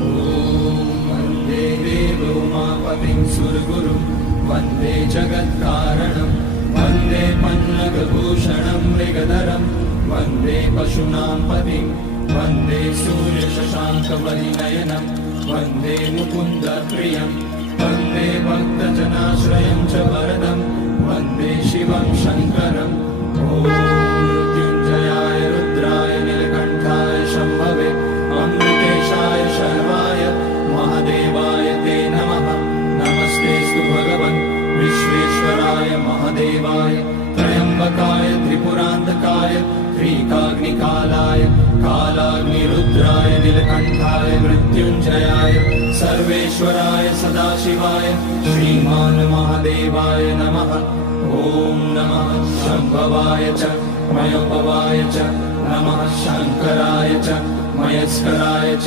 वन्दे देवोमापतिं सुरगुरुं वन्दे जगत्कारणं वन्दे पन्नगभूषणं मृगधरं वन्दे पशूनां पतिं वन्दे सूर्यशशाङ्कवलिनयनं वन्दे मुकुन्दप्रियं वन्दे भक्तजनाश्रयं च वरदं वन्दे शिवं शङ्करम् ॐ मृत्युञ्जयाय रुद्राय नीलकण्ठाय शम्भवे अमृतेशाय शर्वाय महादेवाय ते नमः। नमस्तेऽस्तु भगवन् विश्वेश्वराय महादेवाय त्र्यम्बकाय त्रिपुरान्तकाय त्रिकाग्निकालाय कालाग्निरुद्राय नीलकण्ठाय मृत्युञ्जयाय सर्वेश्वराय सदाशिवाय श्रीमान् महादेवाय नमः। ॐ नमः शम्भवाय च मयोपवाय च नमः शङ्कराय च मयस्कराय च